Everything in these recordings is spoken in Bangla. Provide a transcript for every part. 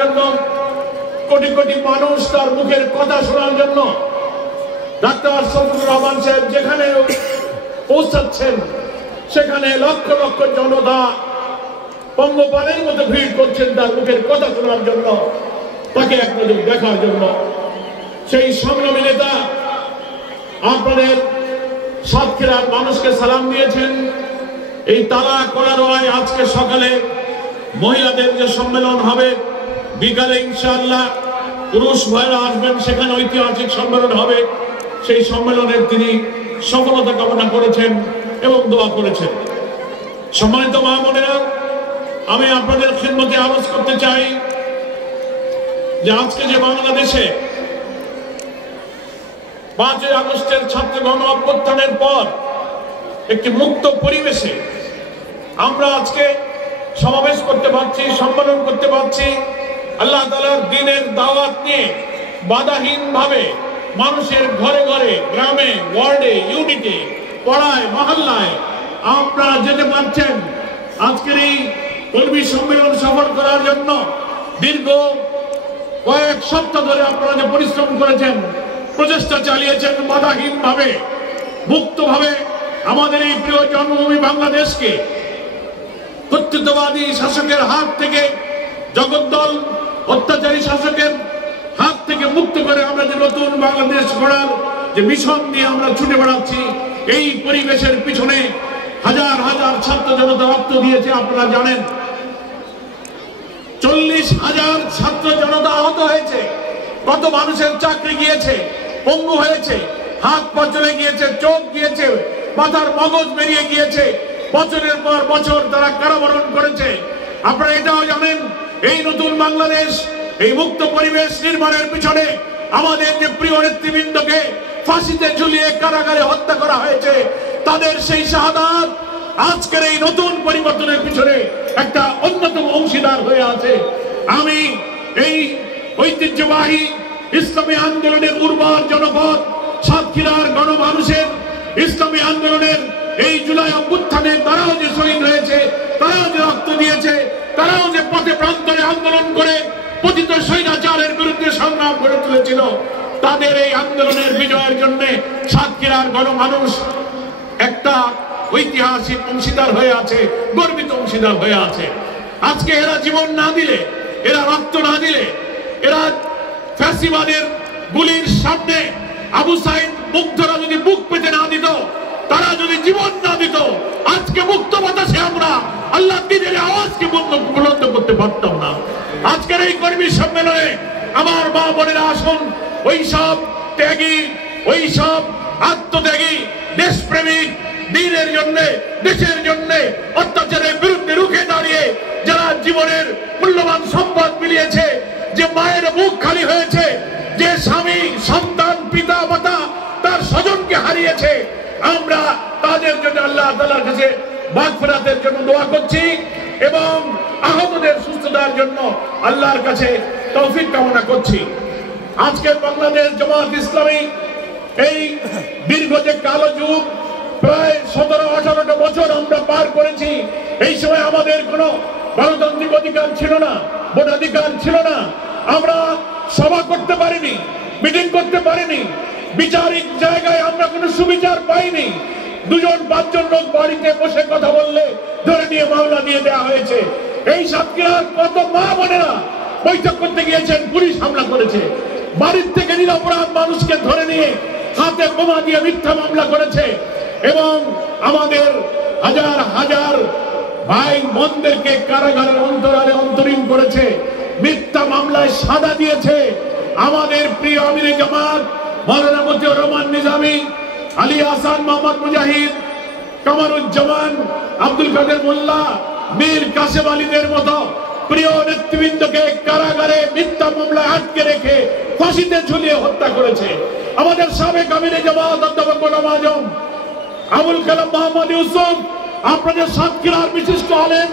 জন্য কোটি কোটি মানুষ তার মুখের কথা শোনার জন্য ডাক্তার শফিকুর রহমান সাহেব যেখানে পৌঁছাচ্ছেন সেখানে লক্ষ লক্ষ জনতা পঙ্গপালের মতো ভিড় করছেন তার মুখের কথা শোনার জন্য, তাকে এক নজর দেখার জন্য। সেই সংগ্রামী নেতা আপনাদের সাতক্ষীরার মানুষকে সালাম দিয়েছেন। এই তালা কোলারোয়ায় আজকে সকালে মহিলাদের যে সম্মেলন হবে, বিকালে ইনশাআল্লাহ পুরুষ ভাইরা আসবেন, সেখানে ঐতিহাসিক সম্মেলন হবে। সেই সম্মেলনের তিনি সফলতা কামনা করেছেন এবং দোয়া করেছেন। সম্মানিত মা বোনেরা, আমি আপনাদের খিদমতে আরজ করতে চাই যে আজকে যে বাংলাদেশে 5ই আগস্টের ছাত্র গণ অভ্যুত্থানের পর একটি মুক্ত পরিবেশে আমরা আজকে সমাবেশ করতে পারছি, সম্মেলন করতে পারছি, আল্লাহ তাআলার দ্বীনের দাওয়াত নিয়ে বাধাহীনভাবে মানুষের ঘরে ঘরে, গ্রামে, ওয়ার্ডে, ইউনিটে, পাড়ায়, মহল্লায় আপনারা যেতে পারছেন। আজকের এই কর্মী সম্মেলন সফল করার জন্য দীর্ঘ কয়েক সপ্তাহ ধরে আপনারা যে পরিশ্রম করেছেন, প্রচেষ্টা চালিয়েছেন, বাধাহীনভাবে মুক্তভাবে আমাদের এই প্রিয় জন্মভূমি বাংলাদেশকে কর্তৃত্ববাদী শাসকের হাত থেকে, জগদ্দল অত্যাচারী শাসকের হাত থেকে মুক্ত করে আমরা যে নতুন বাংলাদেশ গড়ার যে মিশন নিয়ে আমরা ছুটে বেড়াচ্ছি, এই পরিবেশের পিছনে হাজার হাজার ছাত্র জনতা রক্ত দিয়েছে। আপনারা জানেন 40,000 ছাত্র জনতা আহত হয়েছে, কত মানুষের চাকরি গিয়েছে, পঙ্গু হয়েছে, হাত পা চলে গিয়েছে, চোখ গিয়েছে, মাথার মগজ বেরিয়ে গিয়েছে, বছরের পর বছর তারা কারাবরণ করেছে। আপনারা এটাও জানেন এই নতুন বাংলাদেশ, এই মুক্ত পরিবেশ নির্মাণের পিছনে আমাদের যে প্রিয় নেতৃবৃন্দকে ফাঁসিতে ঝুলিয়ে কারাগারে হত্যা করা হয়েছে, তাদের সেই শাহাদাত আজকের এই নতুন পরিবর্তনের পিছনে একটা অন্যতম অংশীদার হয়ে আছে। আমি এই ঐতিহ্যবাহী ইসলামী আন্দোলনের উর্বর জনপদ সাতক্ষীরার গণমানুষের ইসলামী আন্দোলনের এই জুলাই অভ্যুত্থানে তারাও যে শহীদ হয়েছে, তারাও যে রক্ত দিয়েছে, তারাও যে পথে প্রান্তরে আন্দোলন করে পতিত স্বৈরাচারের বিরুদ্ধে সংগ্রাম করে তুলেছিল, তাদের এই আন্দোলনের বিজয়ের জন্য সাতক্ষীরার গণমানুষ একটা ঐতিহাসিক অংশীদার হয়ে আছে, গর্বিত অংশীদার হয়ে আছে। আজকে এরা জীবন না দিলে, এরা রক্ত না দিলে, এরা ফ্যাসিবাদের গুলির সামনে আবু সাইদ মুগ্ধরা যদি বুক পেতে না দিত, তারা যদি জীবন না দিত, আজকে মুক্ত বাতাসে আমরা আল্লাহ দ্বীনের আওয়াজকে বুলন্দ করতে পারতাম না। আজকের এই কর্মী সম্মেলনে আমার মা বোনেরা আসুন, ওই সব ত্যাগী, ওই সব আত্মত্যাগী, দেশপ্রেমিক, দ্বীনের জন্য, দেশের জন্য অত্যাচারের বিরুদ্ধে রুখে দাঁড়িয়ে যারা জীবনের মূল্যবান সম্পদ মিলিয়েছে, যে মায়ের মুখ খালি হয়েছে, যে স্বামী, সন্তান, পিতা মাতা তার স্বজনকে হারিয়েছে, আমরা তাদের জন্য আল্লাহ তাআলার কাছে মাগফিরাতের জন্য দোয়া করছি এবং আহতদের সুস্থতার জন্য আল্লাহর কাছে তৌফিক কামনা করছি। আজকে বাংলাদেশ জামাত ইসলামী এই দীর্ঘ যে কালো যুগ, প্রায় 17-18টা বছর আমরা পার করেছি। এই সময় আমাদের কোনো গণতান্ত্রিক অধিকার ছিল না, ভোটাধিকার ছিল না, আমরা সভা করতে পারিনি, মিটিং করতে পারিনি, বিচারিক জায়গায় আমরা কোনো সুবিচার পাইনি। 2-5 লোক বাড়িতে বসে কথা বললে ধরে নিয়ে মামলা দিয়ে দেওয়া হয়েছে। এই সাতক্ষীরার কত মা বোনেরা বৈঠক করতে গিয়েছেন, পুলিশ হামলা করেছে, বাড়ির থেকে নিরপরাধ মানুষকে ধরে নিয়ে হাতে বোমা দিয়ে মিথ্যা মামলা করেছে এবং আমাদের হাজার হাজার ভাই বোনদেরকে কারাগারের অন্তরালে অন্তরীণ করেছে, মিথ্যা মামলায় সাজা দিয়েছে। আমাদের প্রিয় আমিরে জামাত মাওলানা মতিউর রহমান নিজামী, আলী আহসান মোহাম্মদ মুজাহিদ, কামারুজ্জামান, আব্দুল কাদের মোল্লা, মীর কাসেম আলীদের মতো প্রিয় নেতৃবৃন্দকে কারাগারে মিথ্যা মামলায় আটকে রেখে ফাঁসিতে ঝুলিয়ে হত্যা করেছে। আমাদের সাবেক আমিরে জামাত অধ্যাপক গোলাম আজম, আবুল কালাম মোহাম্মদ ইউসুফ, আপনাদের সাতক্ষীরার বিশিষ্ট আলেম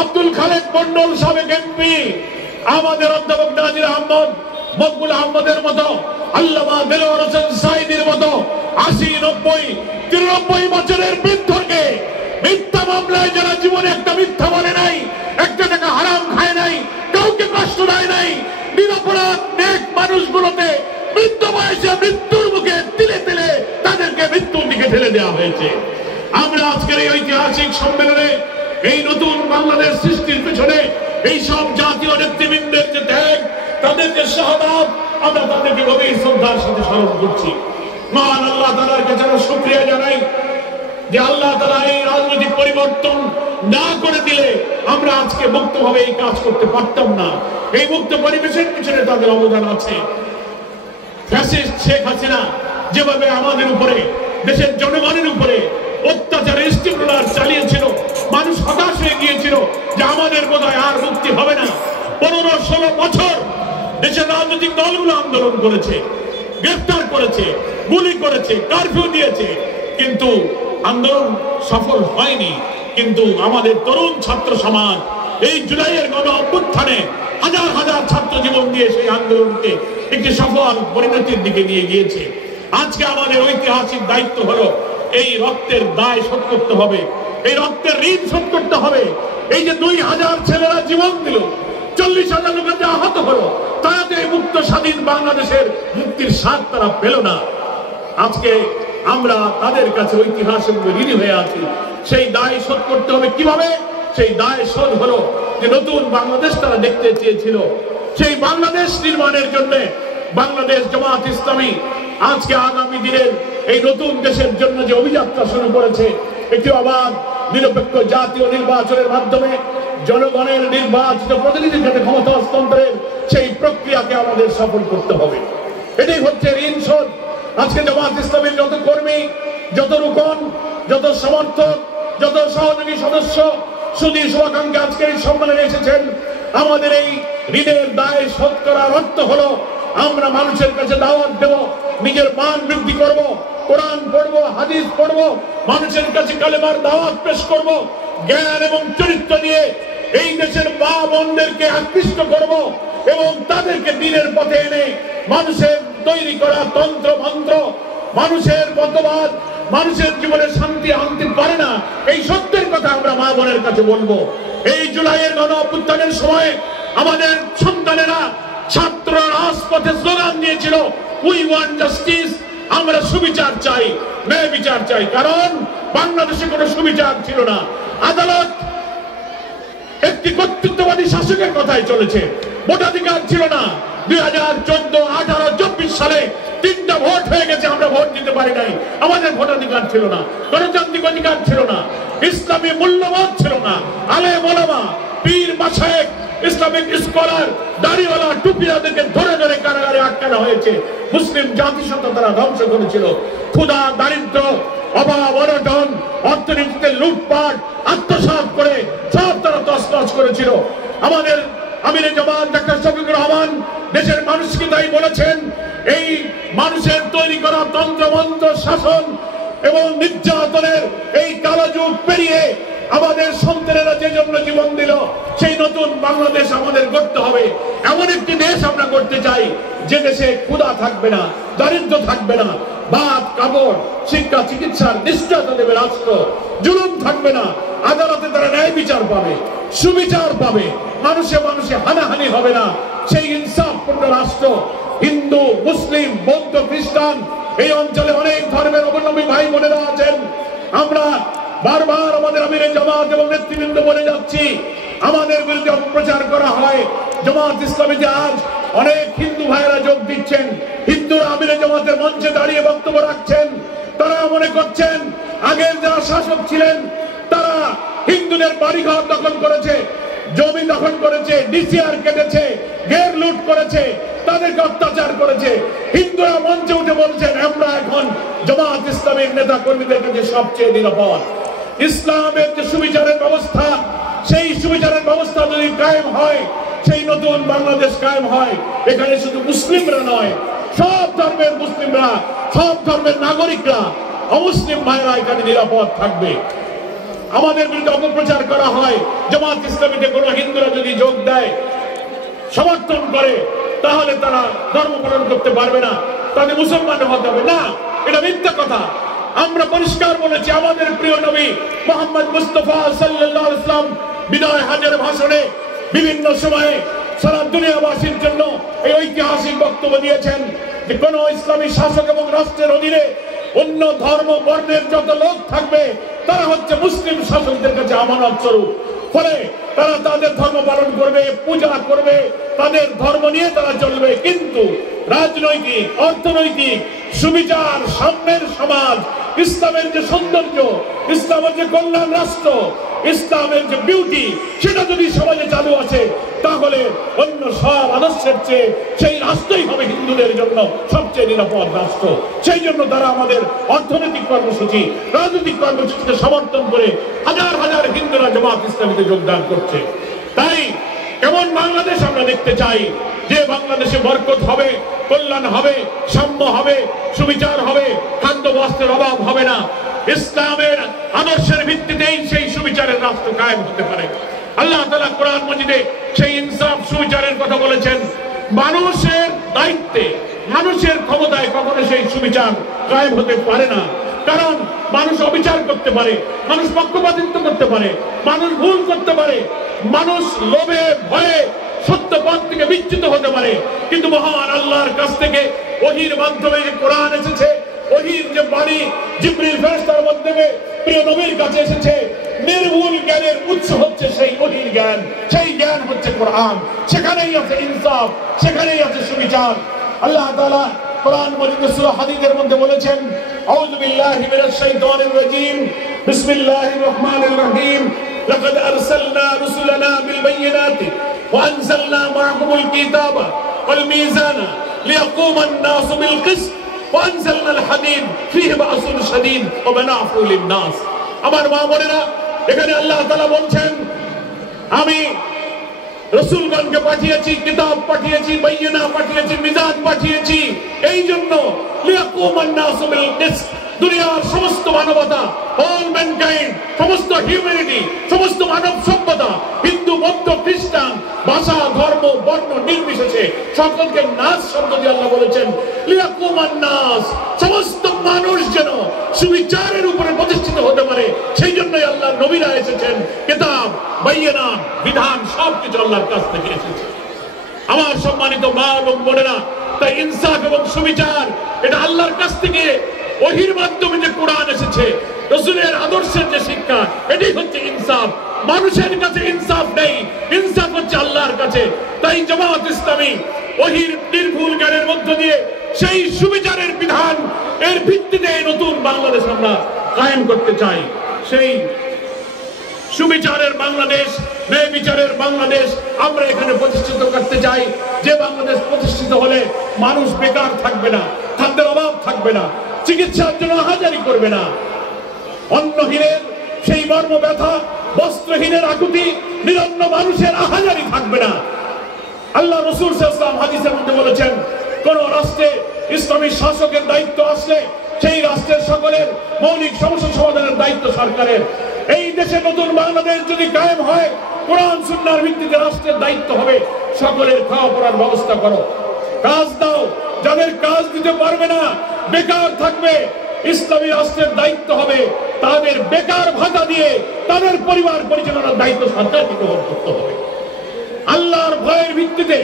আব্দুল খালেক মন্ডল, সাবেক এমপি, আমাদের অধ্যাপক নাজির আহমদ, মকবুল আহমদের মতো, আল্লামা দেলোয়ার হোসেন সাঈদীর মতো 80, 90, 93 বছরের বৃদ্ধকে মিথ্যা মামলায় যারা জীবনে একটা মিথ্যা বলে নাই, একটা টাকা হারাম খায় নাই, কাউকে কষ্ট দেয় নাই। নিরপরাধ নেক মানুষগুলোতে বৃদ্ধ বয়সে মৃত্যুর মুখে তিলে তিলে তাদেরকে মৃত্যুর দিকে ঠেলে দেওয়া হয়েছে। আমরা আজকের এই ঐতিহাসিক সম্মেলনে এই নতুন বাংলাদেশ সৃষ্টির পেছনে এই সব জাতীয় নেতৃবৃন্দের যে ত্যাগ, তাদের যে শাহাদাত, আমরা তাদেরকে গভীর শ্রদ্ধার সাথে স্মরণ করছি। মহান আল্লাহ তাআলার কাছে শুকরিয়া জানাই যে আল্লাহ তাআলা এই রাজনৈতিক পরিবর্তন না করে দিলে আমরা আজকে মুক্তভাবে এই কাজ করতে পারতাম না। এই মুক্ত পরিবেশের পিছনে তাদের অবদান আছে। ফ্যাসিস্ট শেখ হাসিনা যেভাবে আমাদের উপরে, দেশের জনগণের উপরে অত্যাচারের স্টিমুলার চালিয়েছিল, মানুষ হতাশ হয়ে গিয়েছিল যে আমাদের বোধহয় আর মুক্তি হবে না। 15-16 বছর দেশের রাজনৈতিক দলগুলো আন্দোলন করেছে, গ্রেফতার করেছে, গুলি করেছে, কারফিউ দিয়েছে, কিন্তু আন্দোলন সফল হয়নি। কিন্তু আমাদের তরুণ ছাত্র সমাজ এই জুলাইয়ের গণ অভ্যুত্থানে হাজার হাজার ছাত্র জীবন দিয়ে সেই আন্দোলনকে একটি সফল পরিণতির দিকে নিয়ে গিয়েছে। আজকে আমাদের ঐতিহাসিক দায়িত্ব হলো এই রক্তের দায় শোধ করতে হবে, এই রক্তের ঋণ শোধ করতে হবে। এই যে 2000 ছেলেরা জীবন দিল, 40,000 লোকের যে আহত হলো, তারা তো এই মুক্ত স্বাধীন বাংলাদেশের মুক্তির স্বাদ তারা পেল না। আজকে আমরা তাদের কাছে ঐতিহাসিক ঋণী হয়ে আছি। সেই দায় শোধ করতে হবে। কিভাবে সেই দায় শোধ হলো? যে নতুন বাংলাদেশ তারা দেখতে চেয়েছিল, সেই বাংলাদেশ নির্মাণের জন্য বাংলাদেশ জামাত ইসলামী আজকে আগামী দিনের এই নতুন দেশের জন্য যে অভিযাত্রা শুরু করেছে, একটি অবাধ নিরপেক্ষ জাতীয় নির্বাচনের মাধ্যমে জনগণের নির্বাচিত প্রতিনিধির সাথে ক্ষমতা হস্তান্তরের সেই প্রক্রিয়াকে আমাদের সফল করতে হবে। এটাই হচ্ছে ঋণ শোধ। আজকে জামাত ইসলামীর যত কর্মী, যত রুকন, যত সমর্থক, যত সহযোগী সদস্য, সুধী শুভাকাঙ্ক্ষী আজকে এই সম্মেলনে এসেছেন, আমাদের এই ঋণের দায় শোধ করার অর্থ হলো আমরা মানুষের কাছে দাওয়াত দেব, নিজের মান বৃদ্ধি করব, কোরআন পড়বো, হাদিস পড়বো, মানুষের কাছে কালেমার দাওয়াত পেশ করব, জ্ঞান এবং চরিত্র নিয়ে এই দেশের মা বোনদেরকে আকৃষ্ট করব এবং তাদেরকে দ্বীনের পথে এনে মানুষের তৈরি করা তন্ত্র মন্ত্র, মানুষের মতবাদ, মানুষের জীবনে শান্তি আনতে পারে না, এই সত্যের কথা আমরা মা বোনের কাছে বলবো। এই জুলাইয়ের গণ অভ্যুত্থানের সময় আমাদের সন্তানেরা, ছাত্র রাজপথে স্লোগান দিয়েছিল, উই ওয়ান্ট জাস্টিস, আমরা সুবিচার চাই, ন্যায় বিচার চাই। কারণ বাংলাদেশে কোনো সুবিচার ছিল না। আদালত একটি কর্তৃত্ববাদী শাসকের কথাই চলেছে, ভোটাধিকার ছিল না। 2014, 18, 24 সালে 3টা ভোট হয়ে গেছে, আমরা ভোট দিতে পারি নাই। আমাদের ভোটাধিকার ছিল না, গণতান্ত্রিক অধিকার ছিল না, ইসলামী মূল্যবোধ ছিল না। আলেম ওলামা, পীর মাশায়েখ, ইসলামিক স্কলার, দাড়িওয়ালা, টুপিওয়ালাদেরকে ধরে ধরে কারাগারে আটকানো হয়েছে। মুসলিম জাতিসত্তা তারা ধ্বংস করেছিল। ক্ষুধা, দারিদ্র, অভাব, অনটন, অর্থনীতিতে লুটপাট, আত্মসাৎ করে সব তারা তছনছ করেছিল। আমাদের আমিরে জামাত ডাক্তার শফিকুর রহমান দেশের মানুষকে তাই বলেছেন, এই মানুষের তৈরি করা তন্ত্রমন্ত্র শাসন এবং নির্যাতনের এই কালো যুগ পেরিয়ে আমাদের সন্তানেরা যে জন্য জীবন দিল, সেই নতুন বাংলাদেশ আমাদের গড়তে হবে। এমন একটি দেশ আমরা করতে চাই যে দেশে ক্ষুধা থাকবে না, দারিদ্র থাকবে না, ভাত, কাপড়, শিক্ষা, চিকিৎসার নিশ্চয়তা দেবে রাষ্ট্র, জুলুম থাকবে না, আদালতে তারা ন্যায় বিচার পাবে, সুবিচার পাবে, মানুষে মানুষে হানাহানি হবে না, সেই ইনসাফপূর্ণ রাষ্ট্র। হিন্দু, মুসলিম, বৌদ্ধ, খ্রিস্টান, এই অঞ্চলে অনেক ধর্মের অবলম্বী ভাই বোনেরা আছেন। আমরা বারবার আমাদের আমিরে জামাত এবং নেতৃবৃন্দ বলে যাচ্ছি, আমাদের বিরুদ্ধে অপপ্রচার করা হয়। জামাত ইসলামীতে আজ অনেক হিন্দু ভাইরা যোগ দিচ্ছেন, হিন্দুরা আমিরে জামাতের মঞ্চে দাঁড়িয়ে বক্তব্য রাখছেন। তারা মনে করছেন আগের যারা শাসক ছিলেন তারা হিন্দুদের বাড়িঘর দখল করেছে, জমি দখল করেছে, ডিসিআর কেটেছে, ঘের লুট করেছে, তাদেরকে অত্যাচার করেছে। হিন্দুরা মঞ্চে উঠে বলছেন আমরা এখন জামাত ইসলামের নেতা কর্মীদের কাছে সবচেয়ে নিরাপদ। ইসলামের যে সুবিচারের ব্যবস্থা, সেই সুবিচারের ব্যবস্থা যদি কায়েম হয়, সেই নতুন বাংলাদেশ কায়েম হয়, এখানে শুধু মুসলিমরা নয়, সব ধর্মের মুসলিমরা, সব ধর্মের নাগরিকরা, অমুসলিম ভাইরা এখানে নিরাপদ থাকবে। আমাদের বিরুদ্ধে অপপ্রচার করা হয়, জামাত ইসলামীতে কোনো হিন্দুরা যদি যোগ দেয়, সমর্থন করে, তাহলে তারা ধর্ম পালন করতে পারবে না, তাদের মুসলমান হতে হবে না। এটা মিথ্যা কথা। আমরা পরিষ্কার বলেছি, আমাদের প্রিয় নবী মুহাম্মদ মুস্তাফা সাল্লাল্লাহু আলাইহি ওয়াসাল্লাম বিদায় হজের ভাষণে বিভিন্ন সময়ে সারা দুনিয়াবাসীর জন্য এই ঐতিহাসিক বক্তব্য দিয়েছেন যে কোন ইসলামী শাসক এবং রাষ্ট্রের অধীনে অন্য ধর্ম বর্ণের যত লোক থাকবে তারা হচ্ছে মুসলিম শাসকদের কাছে আমানত স্বরূপ। ফলে তারা তাদের ধর্ম পালন করবে, পূজা করবে, তাদের ধর্ম নিয়ে তারা চলবে। কিন্তু রাজনৈতিক, অর্থনৈতিক সুবিচার, সাম্যের সমাজ, ইসলামের যে সৌন্দর্য, ইসলামের যে কল্যাণ রাষ্ট্র, ইসলামের যে বিউটি, সেটা যদি সমাজে চালু আছে তাহলে অন্য সব আদর্শের চেয়ে সেই রাষ্ট্রই হবে হিন্দুদের জন্য সবচেয়ে নিরাপদ রাষ্ট্র। সেই জন্য তারা আমাদের অর্থনৈতিক কর্মসূচি, রাজনৈতিক কর্মসূচিকে সমর্থন করে হাজার হাজার হিন্দুরা জামাত ইসলামীতে যোগদান করছে। তাই এমন বাংলাদেশ আমরা দেখতে চাই যে বাংলাদেশে বরকত হবে, কল্যাণ হবে, সাম্য হবে, সুবিচার হবে, খাদ্য বস্ত্রের অভাব হবে না। ইসলামের আদর্শের ভিত্তিতেই সেই সুবিচারের রাষ্ট্র কায়েম হতে পারে। আল্লাহ তাআলা কোরআন মাজিদে সেই ইনসাফ, সুবিচারের কথা বলেছেন। মানুষের দায়িত্বে, মানুষের ক্ষমতায় কখনো সেই সুবিচার কায়েম হতে পারে না। কারণ মানুষ অবিচার করতে পারে, মানুষ পক্ষপাতিত্ব করতে পারে, মানুষ ভুল করতে পারে, মানুষ লোভে ভয়ে সত্য পথ থেকে বিচ্যুত হতে পারে। কিন্তু মহান আল্লাহর কাছ থেকে ওহীর মাধ্যমে যে কোরআন এসেছে, ওহীর যে বাণী জিবরিল ফেরেশতার মাধ্যমে প্রিয় নবীর কাছে এসেছে, নির্ভুল জ্ঞানের উৎস হচ্ছে সেই ওহীর জ্ঞান, সেই জ্ঞান হচ্ছে কোরআন। সেখানেই আছে ইনসাফ, সেখানেই আছে সুবিচার। আল্লাহ তাআলা কোরআন মাজিদে সূরা হাদীদের মধ্যে বলেছেন, আউযু বিল্লাহি মিনাশ শাইতানির রাজীম, বিসমিল্লাহির রহমানির রহিম, লাকাদ আরসালনা রুসুলানা বিল বায়িনাতি ওয়া আনজালনা মা'হুমুল কিতাবা ওয়াল মিজানা লিয়াকুমান নাসু বিল কিসত ওয়া আনজালনাল হাদীদ ফীহি বা'সুন শাদীদ ওয়া মানাফিউ লিন-নাস। আমার মা বোনেরা, এখানে আল্লাহ তাআলা বলছেন, আমি রাসূলগণকে পাঠিয়েছি, কিতাব পাঠিয়েছি, বাইয়িনা পাঠিয়েছি, মিজান পাঠিয়েছি, এই জন্য লিয়াকুমান নাসু বিল কিসত, দুনিয়ার সমস্ত মানবতা, অল ম্যানকাইন্ড, সমস্ত হিউম্যানিটি, সমস্ত মানব সভ্যতা, হিন্দু, বৌদ্ধ, খ্রিস্টান, ভাষা, ধর্ম, বর্ণ নির্বিশেষে সকলকে নাস শব্দ দিয়ে আল্লাহ বলেছেন লিয়াকুমান নাস, সমস্ত মানুষ যেন সুবিচারের উপরে প্রতিষ্ঠিত হতে পারে। সেই জন্যই আল্লাহ নবীরা এসেছেন, কিতাব, বাইয়িনা, বিধান সবকিছু আল্লাহর কাছ থেকে এসেছে। আমার সম্মানিত মা এবং বোনেরা, তাই ইনসাফ এবং সুবিচার এটা আল্লাহর কাছ থেকে ওহীর মাধ্যমে যে কোরআন এসেছে, রাসূলের আদর্শের যে শিক্ষা, এটাই হচ্ছে ইনসাফ। মানুষের কাছে ইনসাফ নেই, ইনসাফ হচ্ছে আল্লাহর কাছে। তাই জামাত ইসলামী ওহীর নির্ভুল জ্ঞানের মধ্য দিয়ে সেই সুবিচারের বিধান, এর ভিত্তিতে নতুন বাংলাদেশ আমরা কায়েম করতে চাই। সেই সুবিচারের বাংলাদেশ, ন্যায় বিচারের বাংলাদেশ আমরা এখানে প্রতিষ্ঠিত করতে চাই। যে বাংলাদেশ প্রতিষ্ঠিত হলে মানুষ বেকার থাকবে না, খাদ্যের অভাব থাকবে না, চিকিৎসার জন্য হাজারি করবে না, অন্নহীনের সেই মর্ম ব্যথা, বস্ত্রহীনের আকুতি, নিরন্ন মানুষের আহাজারি থাকবে না। আল্লাহ রাসূল সাল্লাল্লাহু আলাইহি ওয়াসাল্লাম হাদিসের মধ্যে বলেছেন, কোন রাষ্ট্রে ইসলামী শাসকের দায়িত্ব আসলে সেই রাষ্ট্রের সকলের মৌলিক সমস্যা সমাধানের দায়িত্ব সরকারের। এই দেশে নতুন বাংলাদেশ যদি কায়েম হয়, কোরআন সুন্নাহর ভিত্তিতে রাষ্ট্রের দায়িত্ব হবে সকলের খাওয়া পড়ার ব্যবস্থা করো, কাজ দাও। যাদের কাজ দিতে পারবে না, বেকার থাকবে, ইসলামী রাষ্ট্রের দায়িত্ব হবে তাদের বেকার ভাতা দিয়ে তাদের পরিবার পরিচালনার দায়িত্ব সরকারকে গ্রহণ করতে হবে। আল্লাহর ভয়ের ভিত্তিতে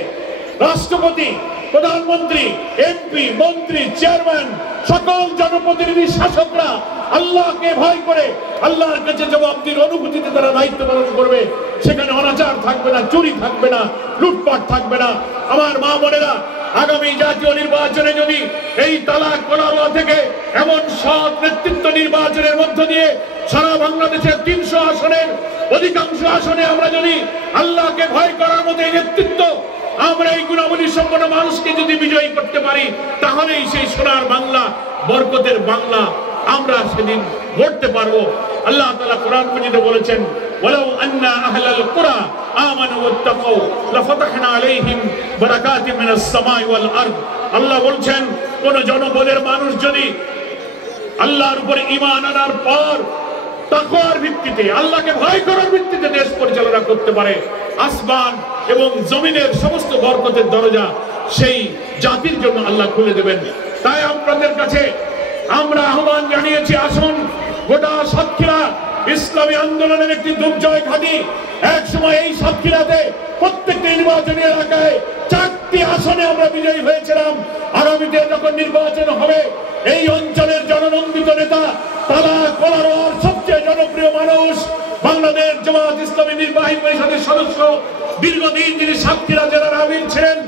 রাষ্ট্রপতি, প্রধানমন্ত্রী, এমপি, মন্ত্রী, চেয়ারম্যান, সকল জনপ্রতিনিধি, শাসকরা আল্লাহকে ভয় করে আল্লাহর কাছে জবাবদিহির অনুভূতিতে তারা দায়িত্ব পালন করবে। সেখানে অনাচার থাকবে না, চুরি থাকবে না, লুটপাট থাকবে না। আমার মা বোনেরা, আগামী জাতীয় নির্বাচনে যদি এই তালাক কোলাহল থেকে এমন সৎ নেতৃত্ব নির্বাচনের মধ্য দিয়ে সারা বাংলাদেশের 300 আসনের অধিকাংশ আসনে আমরা যদি আল্লাহকে ভয় করার মতো এই নেতৃত্ব, আমরা এই গুণাবলী সম্পন্ন মানুষকে যদি বিজয়ী করতে পারি, তাহলেই সেই সোনার বাংলা, বরকতের বাংলা আমরা সেদিন গড়তে পারবো। আল্লাহ তাআলা কোরআন মাজিদে বলেছেন, ওয়ালাউ আন্না আহলাল কুরা আমানু ওয়াত্তাকাউ লাফাতাহনা আলাইহিম বারাকাতিন মিনাস সামাই ওয়াল আরদ। আল্লাহ বলছেন, কোন জনপদের মানুষ যদি আল্লাহর উপরে ঈমান আনার পর তাকওয়ার ভিত্তিতে, আল্লাহকে ভয় করার ভিত্তিতে দেশ পরিচালনা করতে পারে, আসমান এবং জমিনের সমস্ত বরকতের দরজা সেই জাতির জন্য আল্লাহ খুলে দেবেন। তাই আপনাদের কাছে আমরা আহ্বান জানিয়েছি, আসুন গোটা সাতক্ষীরা ইসলামী আন্দোলনের একটি দুর্জয় ঘাঁটি। এক সময় এই সাতক্ষীরাতে প্রত্যেকটি নির্বাচনী এলাকায় 4টি আসনে আমরা বিজয়ী হয়েছিলাম। আগামীতে যখন নির্বাচন হবে এই অঞ্চলের জননন্দিত নেতা তালা কলারোয়ার সবচেয়ে জনপ্রিয় মানুষ, বাংলাদেশ জামাত ইসলামী নির্বাহী পরিষদের সদস্য, দীর্ঘদিন যিনি সাতক্ষীরা জেলার আমির ছিলেন,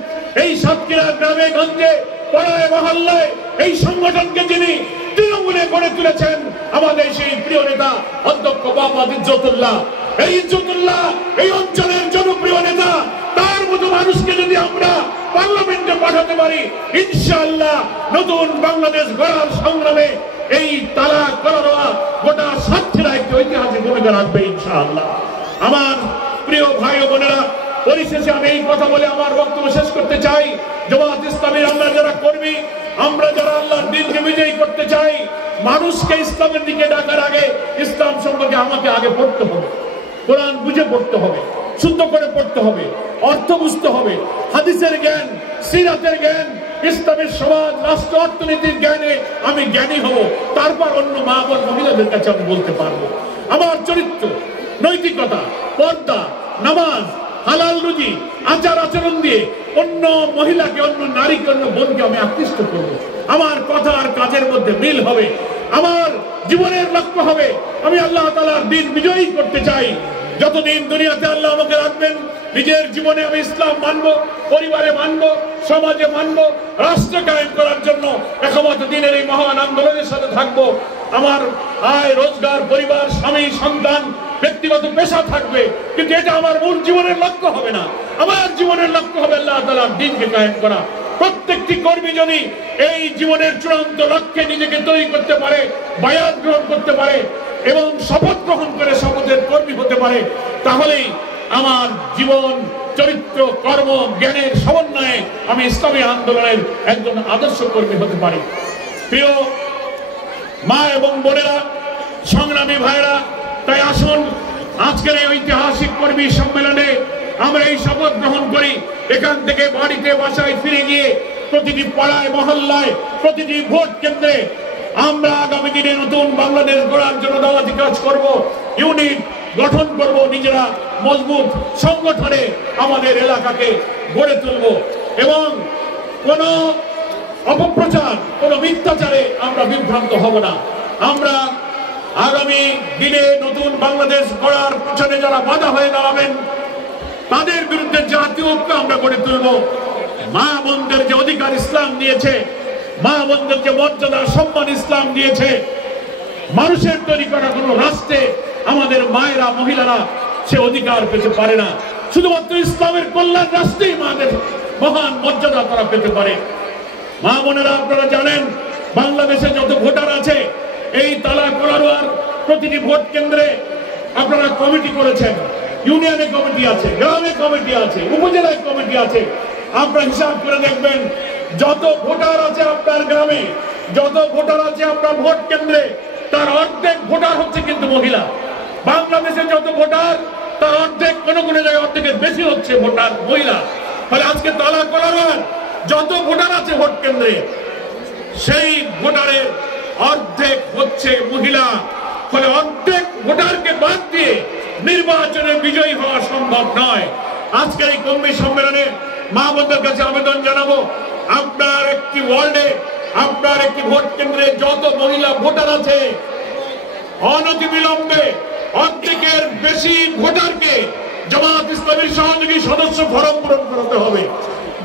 এই সাতক্ষীরা গ্রামে গঞ্জে পাড়ায় মহল্লায় এই সংগঠনকে যিনি তৃণমূলে গড়ে তুলেছেন, আমাদের সেই প্রিয় নেতা অধ্যক্ষ মোহাম্মদ ইজ্জতুল্লাহ। এই ইজ্জতুল্লাহ এই অঞ্চলের জনপ্রিয় নেতা, তার মতো মানুষকে যদি আমরা পার্লামেন্টে পাঠাতে পারি, ইনশাআল্লাহ নতুন বাংলাদেশ গড়ার সংগ্রামে এই তালা কলারোয়া গোটা সাতক্ষীরা একটি ঐতিহাসিক ভূমিকা রাখবে ইনশাআল্লাহ। আমার প্রিয় ভাই ও বোনেরা, পরিশেষে আমি এই কথা বলে আমার বক্তব্য শেষ করতে চাই। জামাত ইসলামীর আমরা যারা কর্মী, আমরা যারা আল্লাহর দ্বীনকে বিজয়ী করতে চাই, মানুষকে ইসলামের দিকে ডাকার আগে ইসলাম সম্পর্কে আমাকে আগে পড়তে হবে, কোরআন বুঝে পড়তে হবে, শুদ্ধ করে পড়তে হবে, অর্থ বুঝতে হবে, হাদিসের জ্ঞান, সিরাতের জ্ঞান, ইসলামের সমাজ রাষ্ট্র অর্থনীতির জ্ঞানে আমি জ্ঞানী হব, তারপর অন্য মা বোন মহিলাদের কাছে আমি বলতে পারবো। আমার চরিত্র, নৈতিকতা, পর্দা, নামাজ, হালাল রুজি, আচার আচরণ দিয়ে অন্য মহিলাকে, অন্য নারীকে, অন্য বোনকে আমি আকৃষ্ট করবো। আমার কথা আর কাজের মধ্যে মিল হবে। আমার জীবনের লক্ষ্য হবে আমি আল্লাহ তাআলার দ্বীন বিজয়ী করতে চাই। যতদিন দুনিয়াতে আল্লাহ আমাকে রাখবেন, নিজের জীবনে আমি ইসলাম মানব, পরিবারে মানব, সমাজে মানব, রাষ্ট্র কায়েম করার জন্য একমত দিনের এই মহান আন্দোলনের সাথে থাকবো। আমার আয় রোজগার, পরিবার, স্বামী, সন্তান, ব্যক্তিগত পেশা থাকবে, কিন্তু এটা আমার মূল জীবনের লক্ষ্য হবে না। আমার জীবনের লক্ষ্য হবে আল্লাহ তাআলার দ্বীনকে কায়েম করা। প্রত্যেকটি কর্মী যদি এই জীবনের চূড়ান্ত লক্ষ্যে নিজেকে তৈরি করতে পারে, বায়াত গ্রহণ করতে পারে এবং শপথ গ্রহণ করে শপথের কর্মী হতে পারে, তাহলেই আমার জীবন, চরিত্র, কর্ম, জ্ঞানের সমন্বয়ে আমি ইসলামী আন্দোলনের একজন আদর্শ কর্মী হতে পারি। প্রিয় মা এবং বোনেরা, সংগ্রামী ভাইরা, তাই আসুন আজকের এই ঐতিহাসিক কর্মী সম্মেলনে আমরা এই শপথ গ্রহণ করি। এখান থেকে বাড়িতে বাসায় ফিরে গিয়ে প্রতিটি পাড়ায় মহল্লায়, প্রতিটি ভোট কেন্দ্রে আমরা আগামী দিনে নতুন বাংলাদেশ গড়ার জন্য দাওয়াতি কাজ করব, ইউনিট গঠন করব, নিজেরা মজবুত সংগঠনে আমাদের এলাকাকে গড়ে তুলব এবং কোন অপপ্রচার, কোন মিথ্যাচারে আমরা বিভ্রান্ত হব না। আমরা আগামী দিনে নতুন বাংলাদেশ গড়ার পিছনে যারা বাধা হয়ে দাঁড়াবেন তাদের বিরুদ্ধে জাতীয় ঐক্য আমরা গড়ে তুলব। মা বোনদের যে অধিকার ইসলাম দিয়েছে, মা বোনদের যে মর্যাদা, সম্মান ইসলাম দিয়েছে, মানুষের তৈরি করা কোন রাষ্ট্রে আমাদের মায়েরা, মহিলারা সে অধিকার পেতে পারে না। শুধুমাত্র ইসলামের কল্যাণ রাষ্ট্রেই মাদের মহান মর্যাদা তারা পেতে পারে। মা বোনেরা, আপনারা জানেন বাংলাদেশে যত ভোটার আছে, এই তালা কলারোয়ার প্রতিটি ভোট কেন্দ্রে আপনারা কমিটি করেছেন, ইউনিয়নে কমিটি আছে, গ্রামে কমিটি আছে, উপজেলায় কমিটি আছে। আপনারা হিসাব করে দেখবেন যত ভোটার আছে আপনার গ্রামে, যত ভোটার আছে আপনার ভোট কেন্দ্রে, তার অর্ধেক ভোটার হচ্ছে কিন্তু মহিলা। বাংলাদেশে যত ভোটার তার অর্ধেক, কোন কোন জায়গায় অর্ধেকের বেশি হচ্ছে ভোটার মহিলা। ফলে আজকে তালা কলারোয়ার যত ভোটার আছে ভোট কেন্দ্রে, সেই ভোটারের অর্ধেক হচ্ছে মহিলা। ফলে অর্ধেক ভোটারকে বাদ দিয়ে নির্বাচনে বিজয়ী হওয়া সম্ভব নয়। আজকের এই কর্মী সম্মেলনে মা বোনদের কাছে আবেদন জানাবো, আপনার একটি ওয়ার্ডে, আপনার একটি ভোট কেন্দ্রে যত মহিলা ভোটার আছে, অনতিবিলম্বে অর্ধেকের বেশি ভোটারকে জামাত ইসলামীর সহযোগী সদস্য ফরম পূরণ করতে হবে।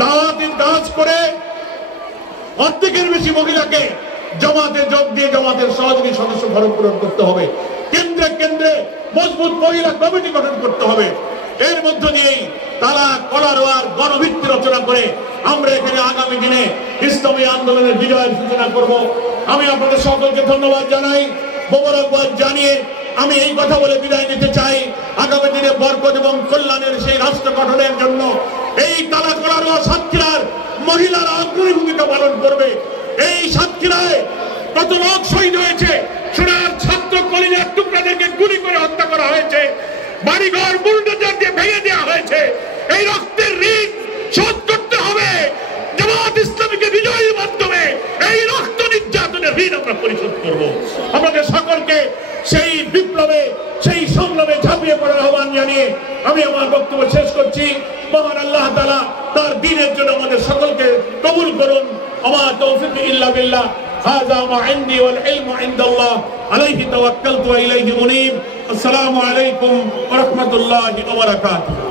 দাওয়াতের কাজ করে অর্ধেকের বেশি মহিলাকে জামাতে যোগ দিয়ে জামাতের সহযোগী সদস্য ফরম পূরণ করতে হবে। কেন্দ্রে কেন্দ্রে মজবুত মহিলা কমিটি গঠন করতে হবে। এর মধ্য দিয়েই তারা কলারোয়ার গণভিত্তি রচনা করে আমরা এখানে আগামী দিনে ইসলামী আন্দোলনের বিজয়ের সূচনা করব। আমি আপনাদের সকলকে ধন্যবাদ জানাই, মোবারকবাদ জানিয়ে আমি এই কথা বলে বিদায় নিতে চাই, আগামী দিনে বরকত এবং কল্যাণের সেই রাষ্ট্র গঠনের জন্য এই তালা কলারোয়া সাতক্ষীরার মহিলারা অগ্রণী ভূমিকা পালন করবে। এই সাতক্ষীরায় কত লোক শহীদ হয়েছে, সোনার ছাত্র কলিজার টুকরাদেরকে গুলি করে হত্যা করা হয়েছে, বাড়িঘর বুলডোজার দিয়ে ভেঙে দেওয়া হয়েছে। এই রক্তের ঋণ শোধ করতে হবে। জামাত ইসলামীকে বিজয়ের মাধ্যমে এই রক্ত নির্যাতনের ঋণ আমরা পরিশোধ করব। আমাদের সকলকে সেই বিপ্লবে আমি আমার বক্তব্য শেষ করছি। মহান আল্লাহ তাআলা তার দ্বীনের জন্য আমাদের সকলকে কবুল করুন। আমার তৌফিক ইল্লা বিল্লাহ। হাযা মা ইনদি ওয়াল ইলমু ইনদাল্লাহ আলাইহি তাওয়াক্কালতু ওয়া ইলাইহি মুনীব। আসসালামু আলাইকুম ওয়া রাহমাতুল্লাহি ওয়া বারাকাতুহু।